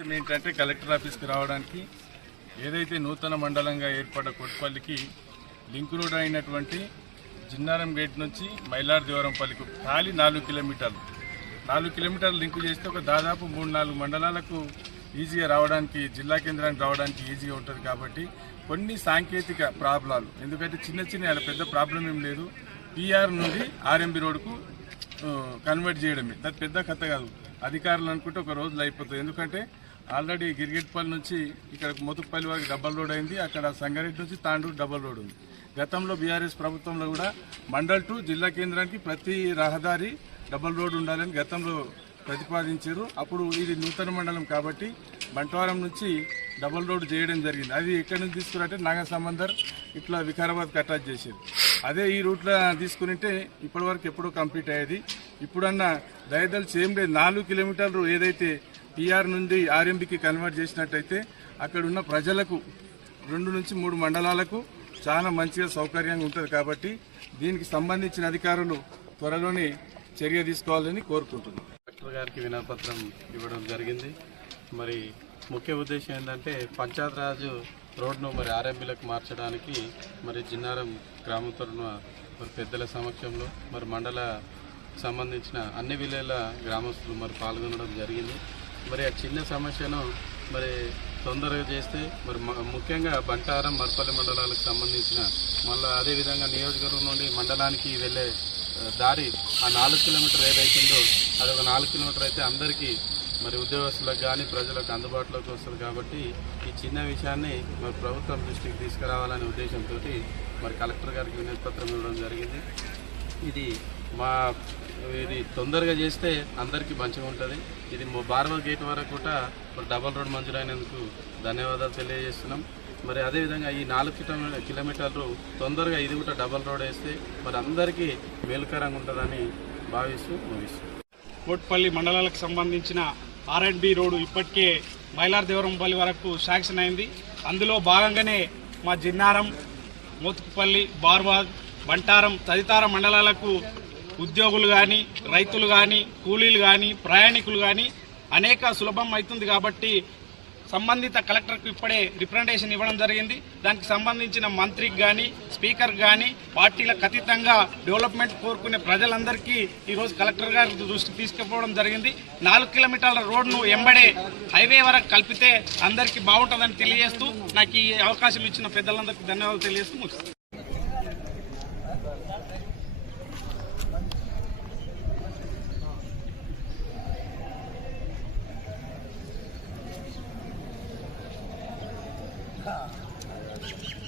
ఏంటంటే కలెక్టర్ ఆఫీస్కి రావడానికి ఏదైతే నూతన మండలంగా ఏర్పడ్డ కొట్పల్లికి లింక్ రోడ్ అయినటువంటి జిన్నారం గేట్ నుంచి మైలార్దివరంపల్లికి ఖాళీ నాలుగు కిలోమీటర్లు. నాలుగు కిలోమీటర్లు లింకు చేస్తే ఒక దాదాపు మూడు నాలుగు మండలాలకు ఈజీగా రావడానికి జిల్లా కేంద్రానికి రావడానికి ఈజీగా ఉంటుంది కాబట్టి కొన్ని సాంకేతిక ప్రాబ్లాలు ఎందుకంటే చిన్న చిన్న ఆడ పెద్ద ప్రాబ్లం ఏం లేదు. పిఆర్ నుండి ఆర్ఎంబి రోడ్కు కన్వర్ట్ చేయడమే. అది పెద్ద కథ కాదు. అధికారులు అనుకుంటే ఒక రోజులో అయిపోతుంది. ఎందుకంటే ఆల్రెడీ గిరిగిట్పల్లి నుంచి ఇక్కడ మోతుపల్లి వరకు డబల్ రోడ్ అయింది. అక్కడ సంగారెడ్డి నుంచి తాండూరు డబల్ రోడ్ ఉంది. గతంలో బీఆర్ఎస్ ప్రభుత్వంలో కూడా మండల్ టు జిల్లా కేంద్రానికి ప్రతి రహదారి డబల్ రోడ్ ఉండాలని గతంలో ప్రతిపాదించారు. అప్పుడు ఇది నూతన మండలం కాబట్టి బంటవారం నుంచి డబల్ రోడ్ చేయడం జరిగింది. అది ఎక్కడి నుంచి తీసుకురంటే నాగసంబందర్ ఇట్లా వికారాబాద్ అటాచ్ చేసేది అదే ఈ రూట్లో తీసుకునింటే ఇప్పటివరకు ఎప్పుడో కంప్లీట్ అయ్యేది. ఇప్పుడన్నా దయదలిచి ఏం లేదు. నాలుగు కిలోమీటర్లు ఏదైతే పిఆర్ నుండి ఆర్ఎంబికి కన్వర్ట్ చేసినట్టయితే అక్కడ ఉన్న ప్రజలకు రెండు నుంచి మూడు మండలాలకు చాలా మంచిగా సౌకర్యంగా ఉంటుంది కాబట్టి దీనికి సంబంధించిన అధికారులు త్వరలోనే చర్య తీసుకోవాలని కోరుకుంటున్నాం. కలెక్టర్ గారికి వినపత్రం ఇవ్వడం జరిగింది. మరి ముఖ్య ఉద్దేశం ఏంటంటే పంచాయత్ రాజు రోడ్ను మరి ఆర్ఎంబీలకు మార్చడానికి మరి జిన్నారం గ్రామ తరఫున మరి పెద్దల సమక్షంలో మరి మండల సంబంధించిన అన్ని విలేల గ్రామస్తులు మరి పాల్గొనడం జరిగింది. మరి ఆ చిన్న సమస్యను మరి తొందరగా చేస్తే మరి ముఖ్యంగా బంటారం మర్పల్లి మండలాలకు సంబంధించిన మళ్ళీ అదేవిధంగా నియోజకవర్గం నుండి మండలానికి వెళ్ళే దారి ఆ నాలుగు కిలోమీటర్ ఏదైతుందో అది ఒక నాలుగు కిలోమీటర్ అయితే అందరికీ మరి ఉద్యోగస్తులకు కానీ ప్రజలకు అందుబాటులోకి వస్తుంది కాబట్టి ఈ చిన్న విషయాన్ని మరి ప్రభుత్వం దృష్టికి తీసుకురావాలనే ఉద్దేశంతో మరి కలెక్టర్ గారికి వినతి పత్రం ఇవ్వడం జరిగింది. ఇది మా ఇది తొందరగా చేస్తే అందరికీ మంచిగా ఉంటుంది. ఇది మా బార్బర్ గేట్ వరకు కూడా డబల్ రోడ్ మంజూరైనందుకు ధన్యవాదాలు తెలియజేస్తున్నాం. మరి అదేవిధంగా ఈ నాలుగు కిలోమీటర్ కిలోమీటర్లు తొందరగా ఇది కూడా డబల్ రోడ్ వేస్తే మరి అందరికీ మేలుకరంగా ఉంటుందని భావిస్తూ భావిస్తూ కోట్పల్లి మండలాలకు సంబంధించిన ఆర్ అండ్ బి రోడ్డు ఇప్పటికే మైలారదేవరంపల్లి వరకు శాంక్షన్ అయింది. అందులో భాగంగానే మా జిన్నారం మోతుకుపల్లి బార్బాద్ బంటారం తదితర మండలాలకు ఉద్యోగులు కానీ రైతులు కానీ కూలీలు కానీ ప్రయాణికులు కానీ అనేక సులభం అవుతుంది కాబట్టి సంబంధిత కలెక్టర్కు ఇప్పుడే రిప్రజెంటేషన్ ఇవ్వడం జరిగింది. దానికి సంబంధించిన మంత్రికి కానీ స్పీకర్ కానీ పార్టీలకు అతీతంగా డెవలప్మెంట్ కోరుకునే ప్రజలందరికీ ఈరోజు కలెక్టర్ గారి దృష్టికి తీసుకుపోవడం జరిగింది. నాలుగు కిలోమీటర్ల రోడ్ను ఎంబడే హైవే వరకు కలిపితే అందరికీ బాగుంటుందని తెలియజేస్తూ నాకు ఈ అవకాశం ఇచ్చిన పెద్దలందరికీ ధన్యవాదాలు తెలియజేస్తూ ありがとうございます。